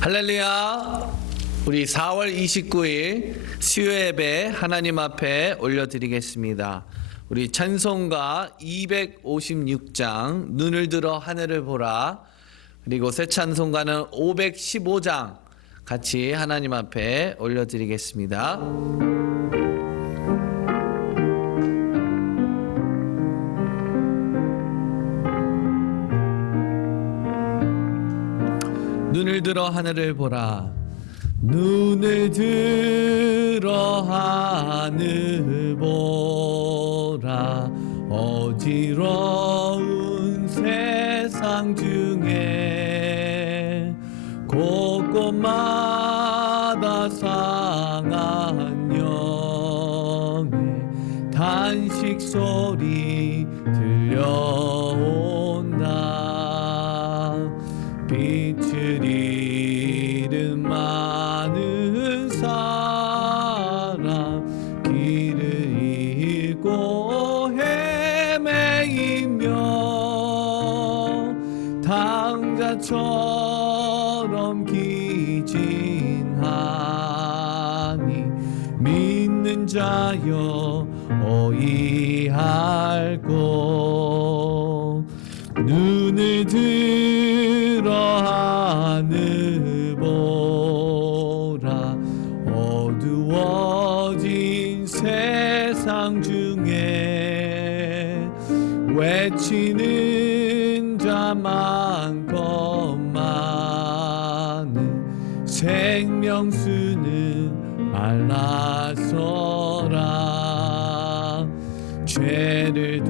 할렐루야. 우리 4월 29일 수요 예배 하나님 앞에 올려드리겠습니다. 우리 찬송가 256장 눈을 들어 하늘을 보라, 그리고 새 찬송가는 515장 같이 하나님 앞에 올려드리겠습니다. 눈을 들어 하늘을 보라, 눈을 들어 하늘 보라. 어지러운 세상 중에 곳곳마다 상한 영의 탄식 소리 들려온다. 빛을 잃은 많은 사람, 길을 잃고 헤매이며 당자처럼 기진하니, 믿는 자여 어이할꼬. 눈을 들어 하늘 보라, 어두워진 세상 중에 외치는 자 많건만은 생명수는 말라서라. 죄를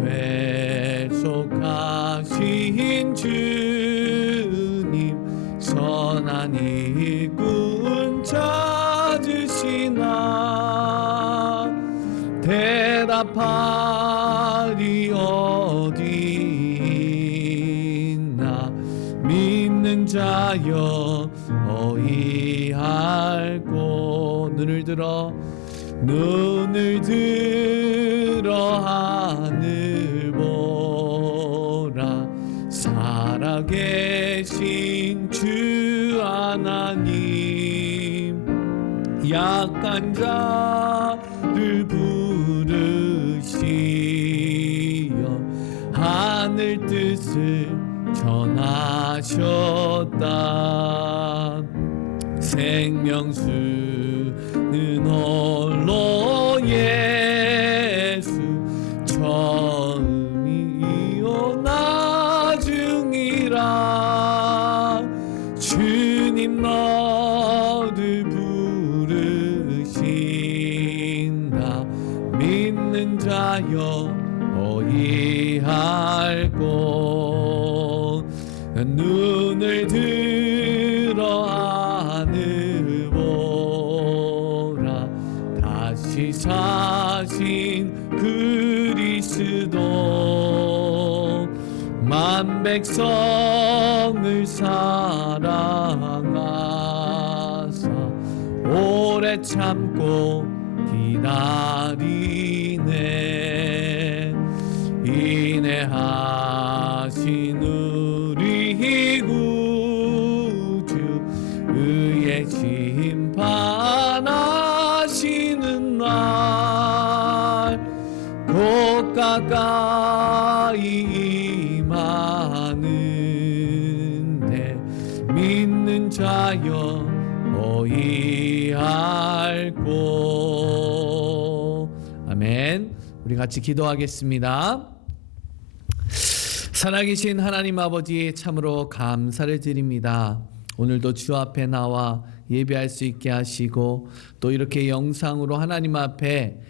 되속하신 주님, 선한 일꾼 찾으시나. 대답하리 어디 있나. 믿는 자여 어이할꼬. 눈을 들어 하늘 보라, 살아계신 주 하나님, 약한 자를 부르시어 하늘 뜻을 전하셨다. 생명수는 홀로 예수, 처음이요 나중이라. 주님 너를 부르신다. 믿는 자여 어이할꼬. 눈을 들어 하늘 보라, 다시 사신 그리스도, 만 백성을 사랑하사 오래 참고 기다리네. 인내하신 우리 구주, 의의 심판하시는 날 곧 가까이 임하는데, 믿는 자여 어이할꼬. 아멘. 우리 같이 기도하겠습니다. 살아계신 하나님 아버지, 참으로 감사를 드립니다. 오늘도 주 앞에 나와 예배할 수 있게 하시고, 또 이렇게 영상으로 하나님 앞에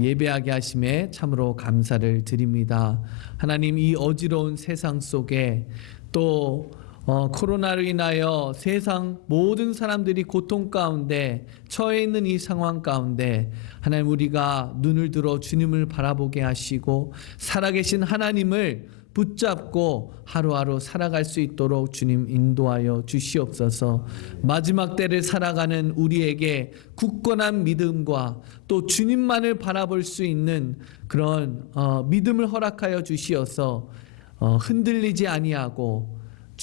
예배하게 하심에 참으로 감사를 드립니다. 하나님, 이 어지러운 세상 속에 또 코로나로 인하여 세상 모든 사람들이 고통 가운데 처해 있는 이 상황 가운데, 하나님, 우리가 눈을 들어 주님을 바라보게 하시고 살아계신 하나님을 붙잡고 하루하루 살아갈 수 있도록 주님 인도하여 주시옵소서. 마지막 때를 살아가는 우리에게 굳건한 믿음과 또 주님만을 바라볼 수 있는 그런 믿음을 허락하여 주시어서 흔들리지 아니하고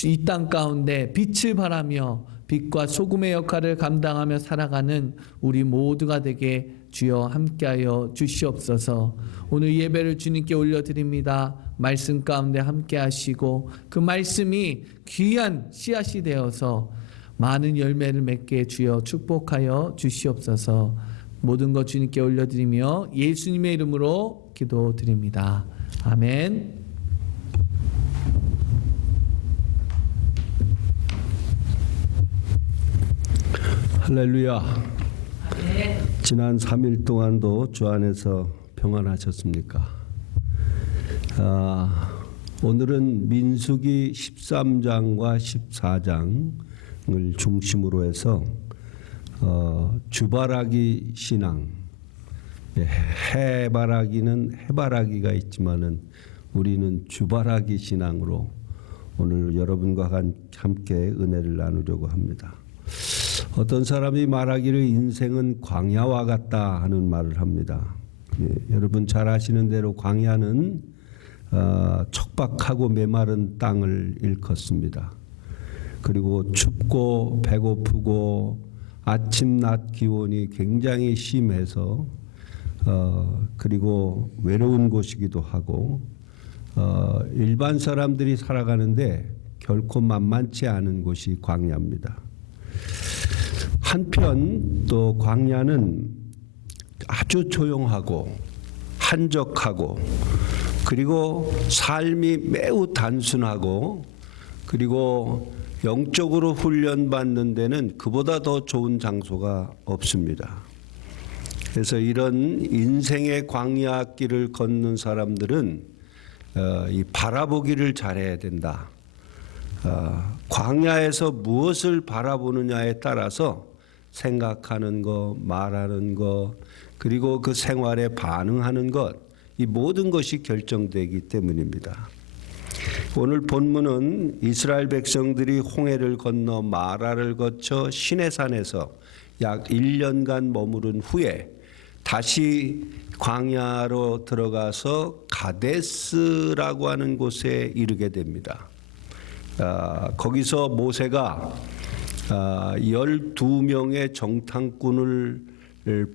이 땅 가운데 빛을 발하며 빛과 소금의 역할을 감당하며 살아가는 우리 모두가 되게 주여 함께하여 주시옵소서. 오늘 예배를 주님께 올려드립니다. 말씀 가운데 함께하시고 그 말씀이 귀한 씨앗이 되어서 많은 열매를 맺게 주여 축복하여 주시옵소서. 모든 것 주님께 올려드리며 예수님의 이름으로 기도드립니다. 아멘. 할렐루야. 지난 3일 동안도 주 안에서 평안하셨습니까? 오늘은 민수기 13장과 14장을 중심으로 해서 주바라기 신앙, 해바라기는 해바라기가 있지만은 우리는 주바라기 신앙으로 오늘 여러분과 함께 은혜를 나누려고 합니다. 어떤 사람이 말하기를 인생은 광야와 같다 하는 말을 합니다. 여러분 잘 아시는 대로 광야는 척박하고 메마른 땅을 일컫습니다. 그리고 춥고 배고프고 아침 낮 기온이 굉장히 심해서 그리고 외로운 곳이기도 하고 일반 사람들이 살아가는데 결코 만만치 않은 곳이 광야입니다. 한편 또 광야는 아주 조용하고 한적하고 그리고 삶이 매우 단순하고 그리고 영적으로 훈련받는 데는 그보다 더 좋은 장소가 없습니다. 그래서 이런 인생의 광야길을 걷는 사람들은 이 바라보기를 잘해야 된다. 광야에서 무엇을 바라보느냐에 따라서 생각하는 것, 말하는 것, 그리고 그 생활에 반응하는 것, 이 모든 것이 결정되기 때문입니다. 오늘 본문은 이스라엘 백성들이 홍해를 건너 마라를 거쳐 시내산에서 약 1년간 머무른 후에 다시 광야로 들어가서 가데스라고 하는 곳에 이르게 됩니다. 거기서 모세가 12명의 정탐꾼을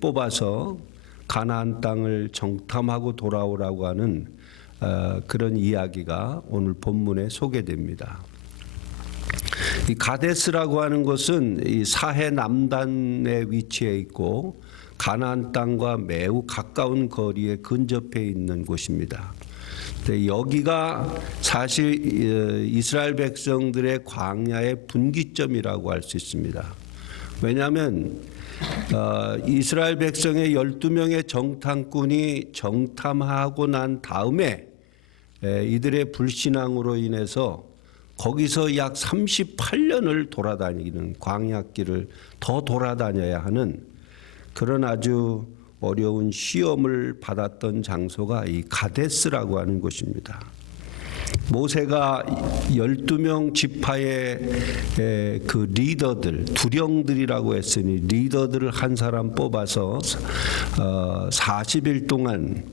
뽑아서 가나안 땅을 정탐하고 돌아오라고 하는 그런 이야기가 오늘 본문에 소개됩니다. 이 가데스라고 하는 것은 이 사해 남단에 위치해 있고 가나안 땅과 매우 가까운 거리에 근접해 있는 곳입니다. 여기가 사실 이스라엘 백성들의 광야의 분기점이라고 할 수 있습니다. 왜냐하면 이스라엘 백성의 12명의 정탐꾼이 정탐하고 난 다음에 이들의 불신앙으로 인해서 거기서 약 38년을 돌아다니는 광야길을 더 돌아다녀야 하는 그런 아주 어려운 시험을 받았던 장소가 이 가데스라고 하는 곳입니다. 모세가 12명 지파의 그 리더들, 두령들이라고 했으니 리더들을 한 사람 뽑아서 40일 동안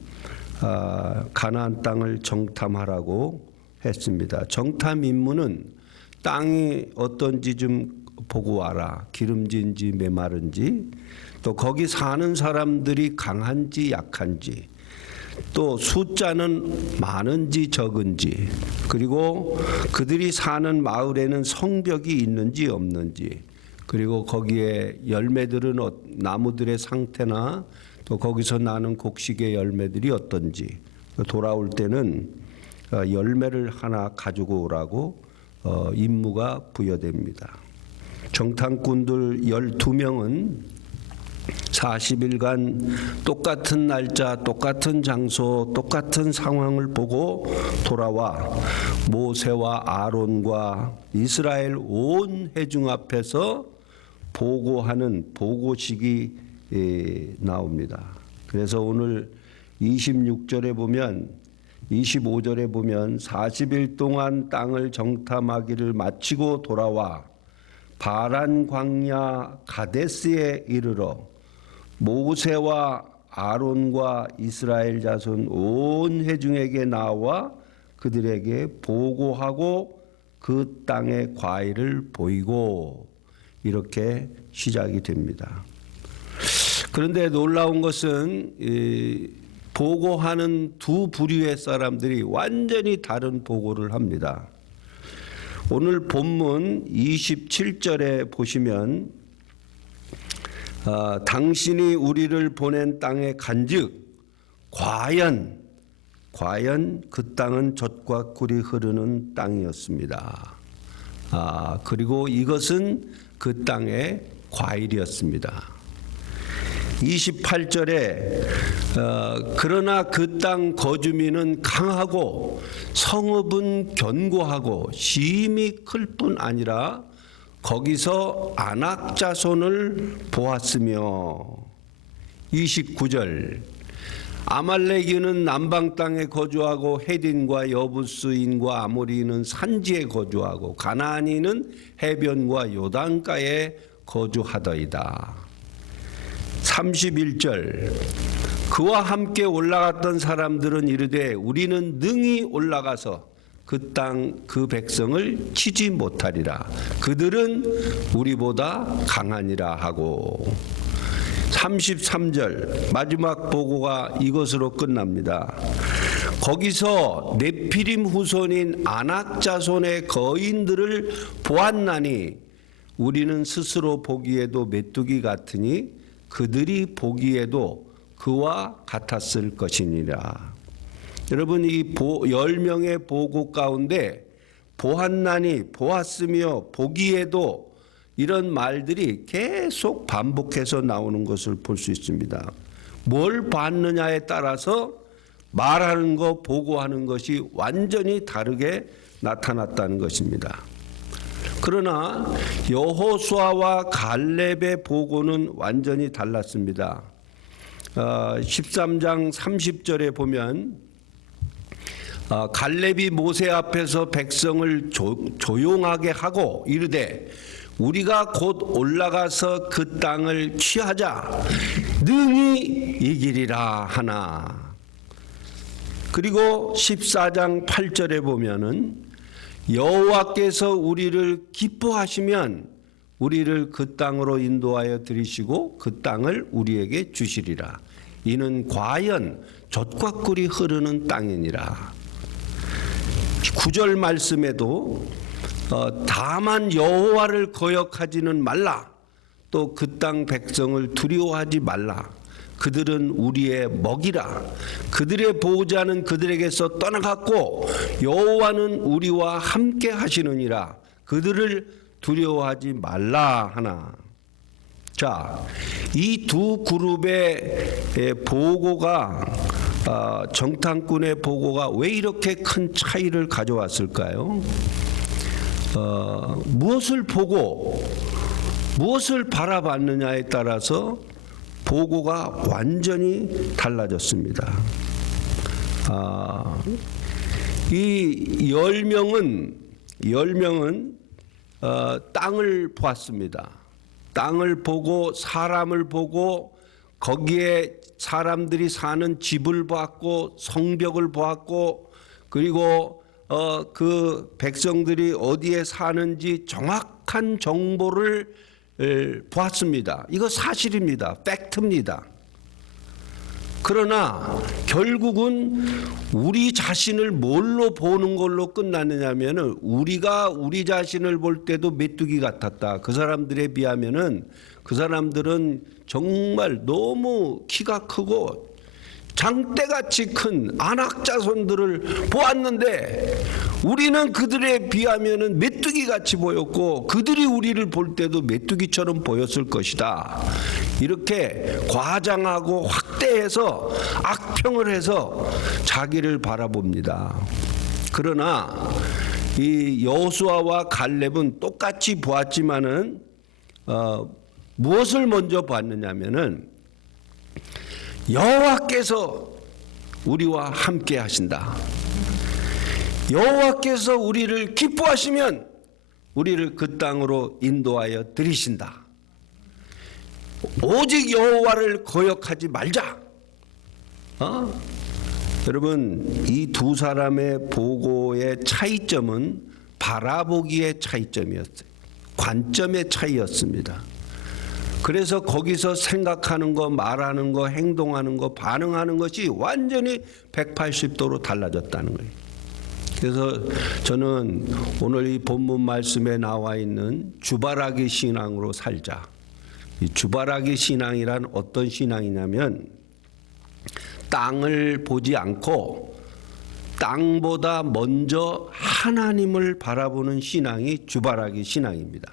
가나안 땅을 정탐하라고 했습니다. 정탐 임무는 땅이 어떤지 좀 보고 와라. 기름진지 메마른지, 또 거기 사는 사람들이 강한지 약한지, 또 숫자는 많은지 적은지, 그리고 그들이 사는 마을에는 성벽이 있는지 없는지, 그리고 거기에 열매들은 나무들의 상태나 또 거기서 나는 곡식의 열매들이 어떤지, 돌아올 때는 열매를 하나 가지고 오라고 임무가 부여됩니다. 정탐꾼들 12명은 40일간 똑같은 날짜, 똑같은 장소, 똑같은 상황을 보고 돌아와 모세와 아론과 이스라엘 온 회중 앞에서 보고하는 보고식이 나옵니다. 그래서 오늘 26절에 보면 25절에 보면 40일 동안 땅을 정탐하기를 마치고 돌아와 바란 광야 가데스에 이르러 모세와 아론과 이스라엘 자손 온 회중에게 나와 그들에게 보고하고 그 땅의 과일을 보이고, 이렇게 시작이 됩니다. 그런데 놀라운 것은 이 보고하는 두 부류의 사람들이 완전히 다른 보고를 합니다. 오늘 본문 27절에 보시면 당신이 우리를 보낸 땅에 간즉 과연 그 땅은 젖과 꿀이 흐르는 땅이었습니다. 그리고 이것은 그 땅의 과일이었습니다. 28절에 그러나 그 땅 거주민은 강하고 성읍은 견고하고 심히 클 뿐 아니라 거기서 아낙 자손을 보았으며 29절 아말렉인은 남방 땅에 거주하고 헤딘과 여부스인과 아모리인은 산지에 거주하고 가나안인은 해변과 요단가에 거주하더이다. 31절 그와 함께 올라갔던 사람들은 이르되 우리는 능히 올라가서 그 땅 그 백성을 치지 못하리라. 그들은 우리보다 강하니라 하고 33절 마지막 보고가 이것으로 끝납니다. 거기서 네피림 후손인 아낙 자손의 거인들을 보았나니 우리는 스스로 보기에도 메뚜기 같으니 그들이 보기에도 그와 같았을 것이니라. 여러분 이 10명의 보고 가운데 보았나니 보았으며 보기에도 이런 말들이 계속 반복해서 나오는 것을 볼 수 있습니다. 뭘 봤느냐에 따라서 말하는 것, 보고하는 것이 완전히 다르게 나타났다는 것입니다. 그러나 여호수아와 갈렙의 보고는 완전히 달랐습니다. 13장 30절에 보면 갈렙이 모세 앞에서 백성을 조용하게 하고 이르되 우리가 곧 올라가서 그 땅을 취하자 능히 이기리라 하나. 그리고 14장 8절에 보면은 여호와께서 우리를 기뻐하시면 우리를 그 땅으로 인도하여 들이시고 그 땅을 우리에게 주시리라. 이는 과연 젖과 꿀이 흐르는 땅이니라. 9절 말씀에도 다만 여호와를 거역하지는 말라. 또 그 땅 백성을 두려워하지 말라. 그들은 우리의 먹이라. 그들의 보호자는 그들에게서 떠나갔고 여호와는 우리와 함께 하시느니라. 그들을 두려워하지 말라 하나. 자, 이 두 그룹의 보고가 정탐꾼의 보고가 왜 이렇게 큰 차이를 가져왔을까요? 무엇을 보고 무엇을 바라봤느냐에 따라서 보고가 완전히 달라졌습니다. 이 10명은 땅을 보았습니다. 땅을 보고 사람을 보고 거기에 사람들이 사는 집을 보았고 성벽을 보았고 그리고 그 백성들이 어디에 사는지 정확한 정보를 보았습니다. 이거 사실입니다. 팩트입니다. 그러나 결국은 우리 자신을 뭘로 보는 걸로 끝나느냐면은 우리가 우리 자신을 볼 때도 메뚜기 같았다. 그 사람들에 비하면은 그 사람들은 정말 너무 키가 크고 장대같이 큰 아낙 자손들을 보았는데 우리는 그들에 비하면은 메뚜기같이 보였고 그들이 우리를 볼 때도 메뚜기처럼 보였을 것이다. 이렇게 과장하고 확대해서 악평을 해서 자기를 바라봅니다. 그러나 이 여호수아와 갈렙은 똑같이 보았지만은 무엇을 먼저 봤느냐면은 여호와께서 우리와 함께 하신다. 여호와께서 우리를 기뻐하시면 우리를 그 땅으로 인도하여 들이신다. 오직 여호와를 거역하지 말자. 여러분 이 두 사람의 보고의 차이점은 바라보기의 차이점이었어요. 관점의 차이였습니다. 그래서 거기서 생각하는 거, 말하는 거, 행동하는 거, 반응하는 것이 완전히 180도로 달라졌다는 거예요. 그래서 저는 오늘 이 본문 말씀에 나와 있는 주바라기 신앙으로 살자. 이 주바라기 신앙이란 어떤 신앙이냐면 땅을 보지 않고 땅보다 먼저 하나님을 바라보는 신앙이 주바라기 신앙입니다.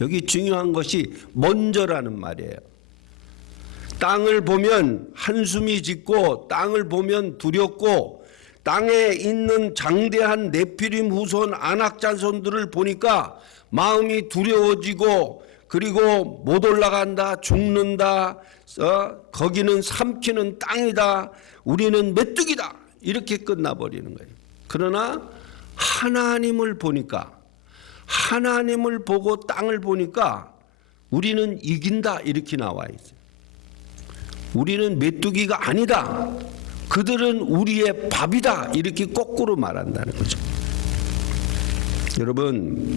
여기 중요한 것이 먼저라는 말이에요. 땅을 보면 한숨이 짓고 땅을 보면 두렵고 땅에 있는 장대한 네피림 후손 아낙 자손들을 보니까 마음이 두려워지고 그리고 못 올라간다, 죽는다, 거기는 삼키는 땅이다, 우리는 메뚜기다 이렇게 끝나버리는 거예요. 그러나 하나님을 보니까, 하나님을 보고 땅을 보니까 우리는 이긴다 이렇게 나와 있어요. 우리는 메뚜기가 아니다, 그들은 우리의 밥이다 이렇게 거꾸로 말한다는 거죠. 여러분,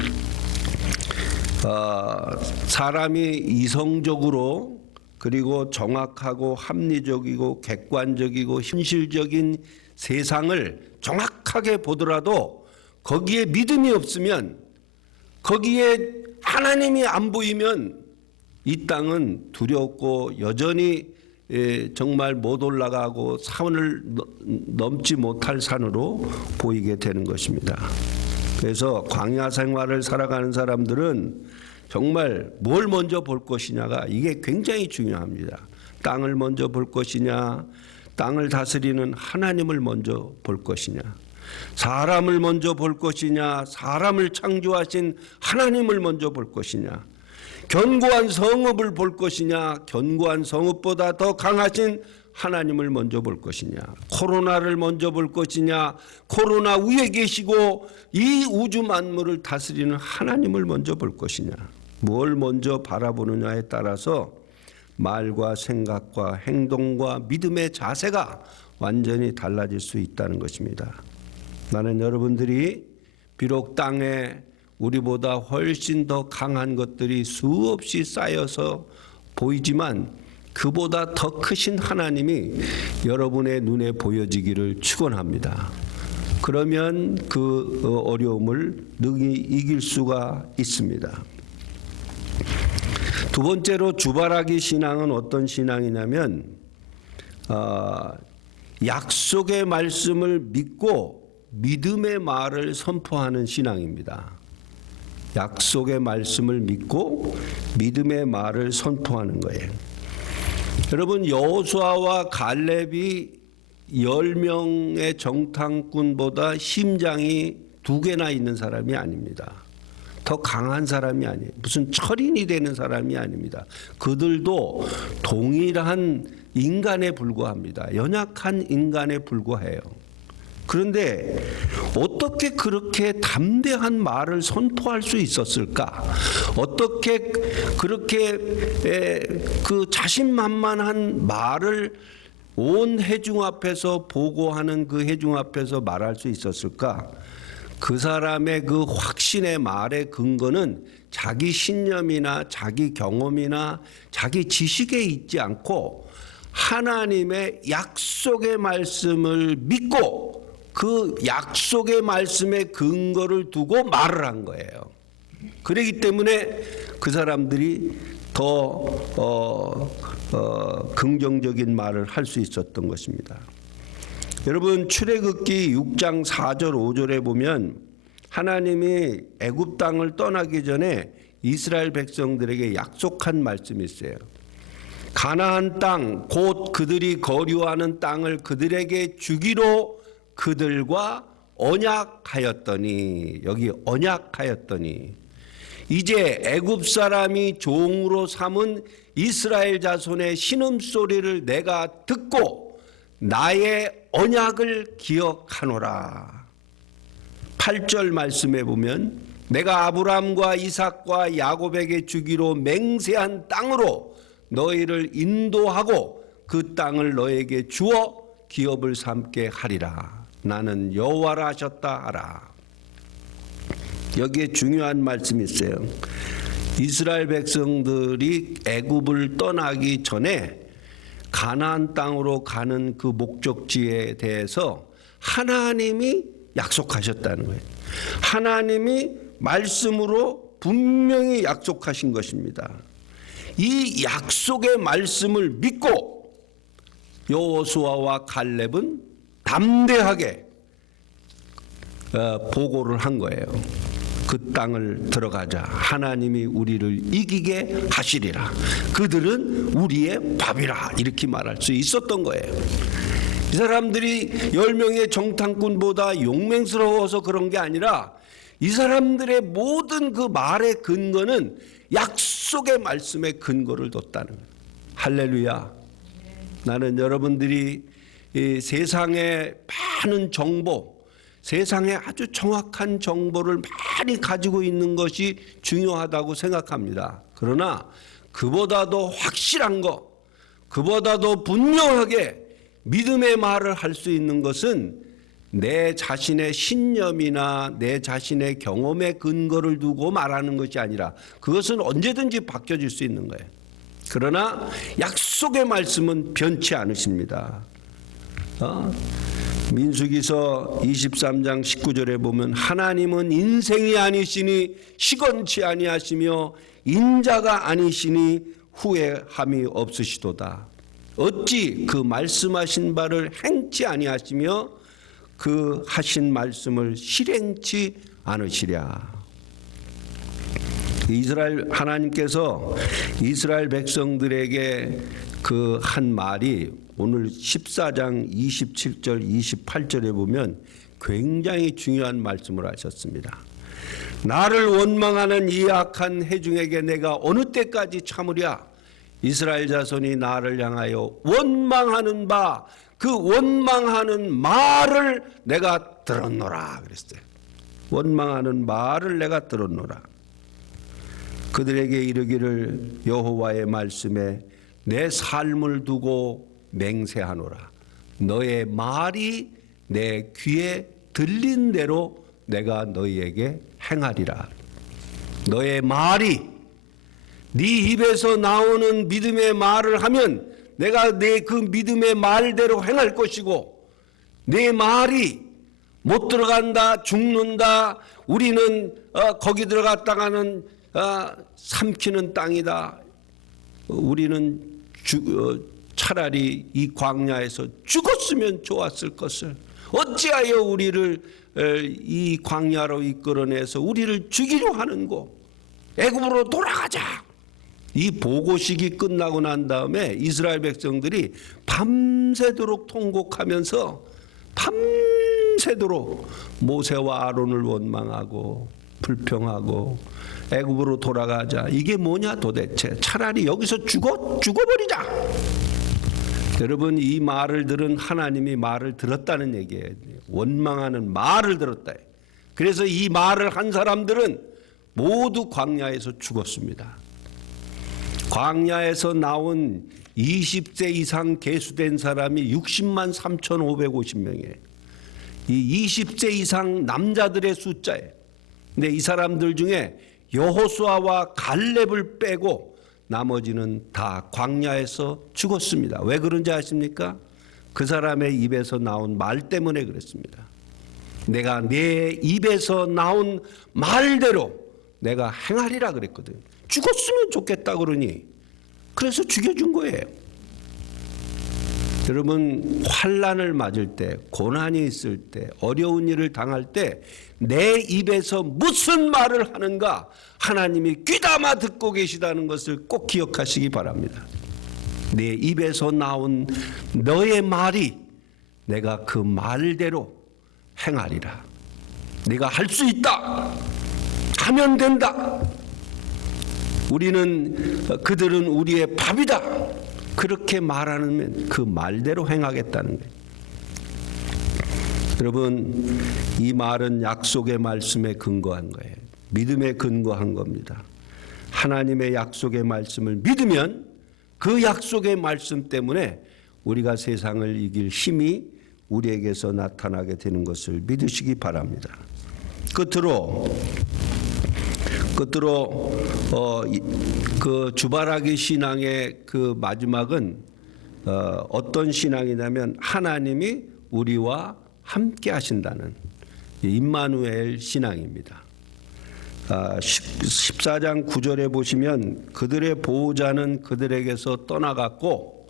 사람이 이성적으로 그리고 정확하고 합리적이고 객관적이고 현실적인 세상을 정확하게 보더라도 거기에 믿음이 없으면, 거기에 하나님이 안 보이면 이 땅은 두렵고 여전히 정말 못 올라가고 산을 넘지 못할 산으로 보이게 되는 것입니다. 그래서 광야 생활을 살아가는 사람들은 정말 뭘 먼저 볼 것이냐가 이게 굉장히 중요합니다. 땅을 먼저 볼 것이냐, 땅을 다스리는 하나님을 먼저 볼 것이냐, 사람을 먼저 볼 것이냐, 사람을 창조하신 하나님을 먼저 볼 것이냐, 견고한 성읍을 볼 것이냐, 견고한 성읍보다 더 강하신 하나님을 먼저 볼 것이냐, 코로나를 먼저 볼 것이냐, 코로나 위에 계시고 이 우주 만물을 다스리는 하나님을 먼저 볼 것이냐, 뭘 먼저 바라보느냐에 따라서 말과 생각과 행동과 믿음의 자세가 완전히 달라질 수 있다는 것입니다. 나는 여러분들이 비록 땅에 우리보다 훨씬 더 강한 것들이 수없이 쌓여서 보이지만 그보다 더 크신 하나님이 여러분의 눈에 보여지기를 축원합니다. 그러면 그 어려움을 능히 이길 수가 있습니다. 두 번째로 주바라기 신앙은 어떤 신앙이냐면 약속의 말씀을 믿고 믿음의 말을 선포하는 신앙입니다. 약속의 말씀을 믿고 믿음의 말을 선포하는 거예요. 여러분, 여호수아와 갈렙이 10명의 정탐꾼보다 심장이 2개나 있는 사람이 아닙니다. 더 강한 사람이 아니에요. 무슨 철인이 되는 사람이 아닙니다. 그들도 동일한 인간에 불과합니다. 연약한 인간에 불과해요. 그런데 어떻게 그렇게 담대한 말을 선포할 수 있었을까? 어떻게 그렇게 그 자신만만한 말을 온 회중 앞에서 보고하는 그 회중 앞에서 말할 수 있었을까? 그 사람의 그 확신의 말의 근거는 자기 신념이나 자기 경험이나 자기 지식에 있지 않고 하나님의 약속의 말씀을 믿고 그 약속의 말씀의 근거를 두고 말을 한 거예요. 그렇기 때문에 그 사람들이 더 긍정적인 말을 할 수 있었던 것입니다. 여러분, 출애굽기 6장 4절 5절에 보면 하나님이 애굽 땅을 떠나기 전에 이스라엘 백성들에게 약속한 말씀이 있어요. 가나안 땅, 곧 그들이 거류하는 땅을 그들에게 주기로 그들과 언약하였더니, 여기 언약하였더니, 이제 애굽 사람이 종으로 삼은 이스라엘 자손의 신음소리를 내가 듣고 나의 언약을 기억하노라. 8절 말씀에 보면 내가 아브라함과 이삭과 야곱에게 주기로 맹세한 땅으로 너희를 인도하고 그 땅을 너에게 주어 기업을 삼게 하리라. 나는 여호와라 하셨다 하라. 여기에 중요한 말씀이 있어요. 이스라엘 백성들이 애굽을 떠나기 전에 가나안 땅으로 가는 그 목적지에 대해서 하나님이 약속하셨다는 거예요. 하나님이 말씀으로 분명히 약속하신 것입니다. 이 약속의 말씀을 믿고 여호수아와 갈렙은 담대하게 보고를 한 거예요. 그 땅을 들어가자. 하나님이 우리를 이기게 하시리라. 그들은 우리의 밥이라. 이렇게 말할 수 있었던 거예요. 이 사람들이 10명의 정탐꾼보다 용맹스러워서 그런 게 아니라 이 사람들의 모든 그 말의 근거는 약속의 말씀에 근거를 뒀다는 거예요. 할렐루야. 나는 여러분들이 이 세상의 많은 정보, 세상에 아주 정확한 정보를 많이 가지고 있는 것이 중요하다고 생각합니다. 그러나 그보다도 확실한 것, 그보다도 분명하게 믿음의 말을 할 수 있는 것은 내 자신의 신념이나 내 자신의 경험에 근거를 두고 말하는 것이 아니라 그것은 언제든지 바뀌어질 수 있는 거예요. 그러나 약속의 말씀은 변치 않으십니다. 민수기서 23장 19절에 보면 하나님은 인생이 아니시니 시건치 아니하시며 인자가 아니시니 후회함이 없으시도다. 어찌 그 말씀하신 바를 행치 아니하시며 그 하신 말씀을 실행치 않으시랴. 이스라엘 하나님께서 이스라엘 백성들에게 그 한 말이 오늘 14장 27절 28절에 보면 굉장히 중요한 말씀을 하셨습니다. 나를 원망하는 이 악한 회중에게 내가 어느 때까지 참으랴. 이스라엘 자손이 나를 향하여 원망하는 바 그 원망하는 말을 내가 들었노라 그랬어요. 원망하는 말을 내가 들었노라. 그들에게 이르기를 여호와의 말씀에 내 삶을 두고 맹세하노라. 너의 말이 내 귀에 들린 대로 내가 너희에게 행하리라. 너의 말이 네 입에서 나오는 믿음의 말을 하면 내가 내 그 믿음의 말대로 행할 것이고 내 말이 못 들어간다, 죽는다, 우리는 거기 들어갔다가는 삼키는 땅이다, 우리는 차라리 이 광야에서 죽었으면 좋았을 것을 어찌하여 우리를 이 광야로 이끌어내서 우리를 죽이려 하는고 애굽으로 돌아가자. 이 보고식이 끝나고 난 다음에 이스라엘 백성들이 밤새도록 통곡하면서 밤새도록 모세와 아론을 원망하고 불평하고 애굽으로 돌아가자. 이게 뭐냐 도대체. 차라리 여기서 죽어버리자. 여러분 이 말을 들은 하나님이 말을 들었다는 얘기예요. 원망하는 말을 들었다. 그래서 이 말을 한 사람들은 모두 광야에서 죽었습니다. 광야에서 나온 20세 이상 계수된 사람이 60만 3,550명이에요. 이 20세 이상 남자들의 숫자예요. 근데 이 사람들 중에 여호수아와 갈렙을 빼고 나머지는 다 광야에서 죽었습니다. 왜 그런지 아십니까? 그 사람의 입에서 나온 말 때문에 그랬습니다. 내가 내 입에서 나온 말대로 내가 행하리라 그랬거든. 죽었으면 좋겠다 그러니 그래서 죽여준 거예요. 여러분 환난을 맞을 때, 고난이 있을 때, 어려운 일을 당할 때 내 입에서 무슨 말을 하는가 하나님이 귀담아 듣고 계시다는 것을 꼭 기억하시기 바랍니다. 내 입에서 나온 너의 말이 내가 그 말대로 행하리라. 네가 할 수 있다. 하면 된다. 그들은 우리의 밥이다. 그렇게 말하면 그 말대로 행하겠다는 거예요. 여러분 이 말은 약속의 말씀에 근거한 거예요. 믿음에 근거한 겁니다. 하나님의 약속의 말씀을 믿으면 그 약속의 말씀 때문에 우리가 세상을 이길 힘이 우리에게서 나타나게 되는 것을 믿으시기 바랍니다. 끝으로 끝으로 그 주바라기 신앙의 그 마지막은 어떤 신앙이냐면 하나님이 우리와 함께 하신다는 임마누엘 신앙입니다. 14장 9절에 보시면 그들의 보호자는 그들에게서 떠나갔고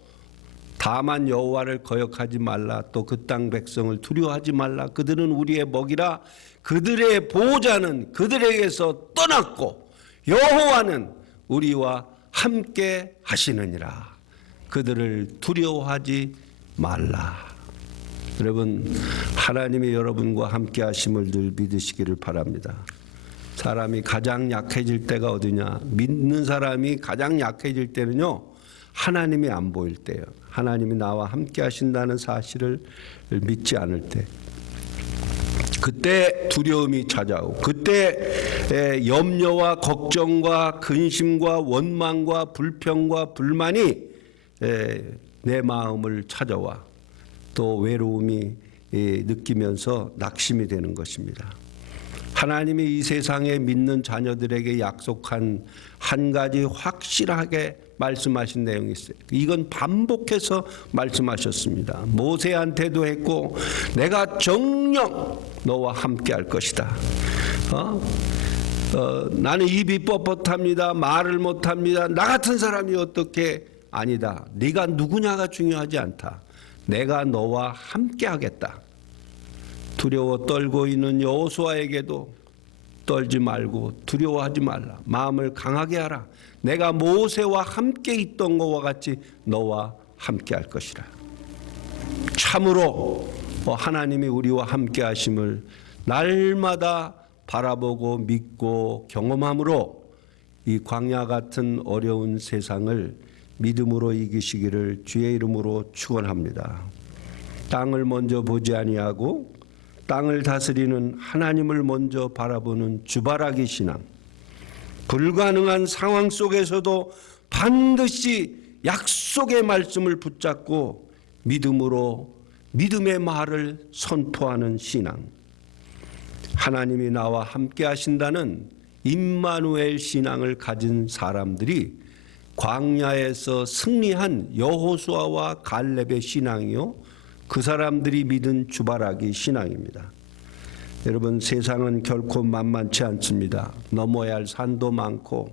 다만 여호와를 거역하지 말라. 또 그 땅 백성을 두려워하지 말라. 그들은 우리의 먹이라. 그들의 보호자는 그들에게서 떠났고 여호와는 우리와 함께 하시느니라. 그들을 두려워하지 말라. 여러분, 하나님이 여러분과 함께 하심을 늘 믿으시기를 바랍니다. 사람이 가장 약해질 때가 어디냐? 믿는 사람이 가장 약해질 때는요, 하나님이 안 보일 때예요. 하나님이 나와 함께 하신다는 사실을 믿지 않을 때, 그때 두려움이 찾아오고, 그때 염려와 걱정과 근심과 원망과 불평과 불만이 내 마음을 찾아와 또 외로움이 느끼면서 낙심이 되는 것입니다. 하나님이 이 세상에 믿는 자녀들에게 약속한 한 가지 확실하게 말씀하신 내용이 있어요. 이건 반복해서 말씀하셨습니다. 모세한테도 했고 내가 정녕 너와 함께 할 것이다. 나는 입이 뻣뻣합니다. 말을 못합니다. 나 같은 사람이 어떻게? 아니다. 네가 누구냐가 중요하지 않다. 내가 너와 함께 하겠다. 두려워 떨고 있는 여호수아에게도 떨지 말고 두려워하지 말라. 마음을 강하게 하라. 내가 모세와 함께 있던 것과 같이 너와 함께 할 것이라. 참으로 하나님이 우리와 함께 하심을 날마다 바라보고 믿고 경험함으로 이 광야 같은 어려운 세상을 믿음으로 이기시기를 주의 이름으로 축원합니다. 땅을 먼저 보지 아니하고 땅을 다스리는 하나님을 먼저 바라보는 주바라기 신앙. 불가능한 상황 속에서도 반드시 약속의 말씀을 붙잡고 믿음으로 믿음의 말을 선포하는 신앙. 하나님이 나와 함께 하신다는 임마누엘 신앙을 가진 사람들이 광야에서 승리한 여호수아와 갈렙의 신앙이요, 그 사람들이 믿은 주바라기 신앙입니다. 여러분, 세상은 결코 만만치 않습니다. 넘어야 할 산도 많고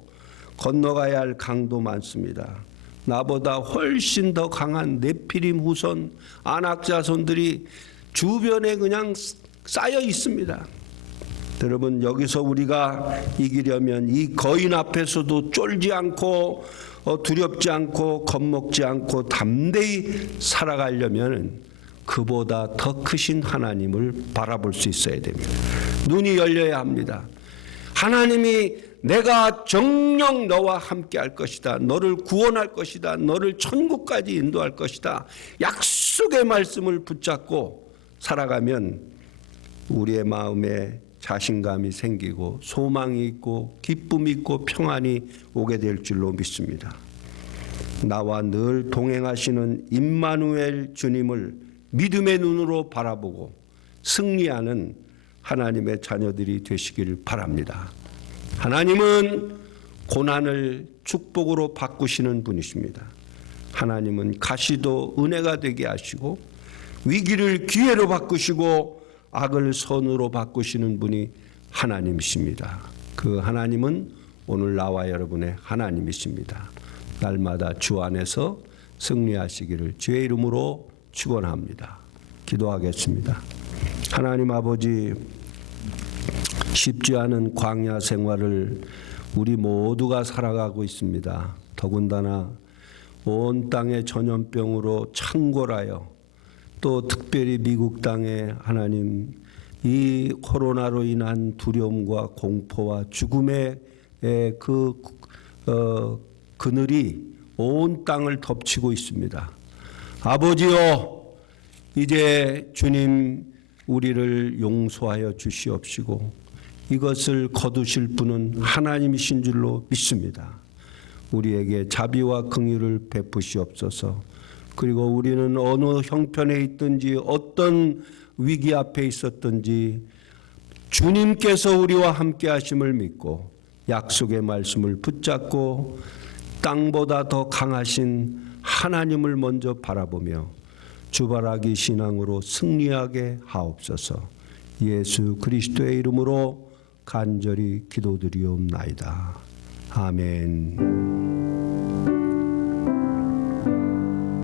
건너가야 할 강도 많습니다. 나보다 훨씬 더 강한 네피림 후손 아낙자손들이 주변에 그냥 쌓여 있습니다. 여러분, 여기서 우리가 이기려면 이 거인 앞에서도 쫄지 않고 두렵지 않고 겁먹지 않고 담대히 살아가려면 그보다 더 크신 하나님을 바라볼 수 있어야 됩니다. 눈이 열려야 합니다. 하나님이 내가 정녕 너와 함께 할 것이다. 너를 구원할 것이다. 너를 천국까지 인도할 것이다. 약속의 말씀을 붙잡고 살아가면 우리의 마음에 자신감이 생기고 소망이 있고 기쁨이 있고 평안이 오게 될 줄로 믿습니다. 나와 늘 동행하시는 임마누엘 주님을 믿음의 눈으로 바라보고 승리하는 하나님의 자녀들이 되시기를 바랍니다. 하나님은 고난을 축복으로 바꾸시는 분이십니다. 하나님은 가시도 은혜가 되게 하시고 위기를 기회로 바꾸시고 악을 선으로 바꾸시는 분이 하나님이십니다. 그 하나님은 오늘 나와 여러분의 하나님이십니다. 날마다 주 안에서 승리하시기를 주의 이름으로 축원합니다. 기도하겠습니다. 하나님 아버지, 쉽지 않은 광야 생활을 우리 모두가 살아가고 있습니다. 더군다나 온 땅에 전염병으로 창궐하여 또 특별히 미국 땅에 하나님 이 코로나로 인한 두려움과 공포와 죽음의 그늘이 온 땅을 덮치고 있습니다. 아버지여, 이제 주님 우리를 용서하여 주시옵시고 이것을 거두실 분은 하나님이신 줄로 믿습니다. 우리에게 자비와 긍휼을 베푸시옵소서. 그리고 우리는 어느 형편에 있든지 어떤 위기 앞에 있었든지 주님께서 우리와 함께 하심을 믿고 약속의 말씀을 붙잡고 땅보다 더 강하신 하나님을 먼저 바라보며 주바라기 신앙으로 승리하게 하옵소서. 예수 그리스도의 이름으로 간절히 기도드리옵나이다. 아멘.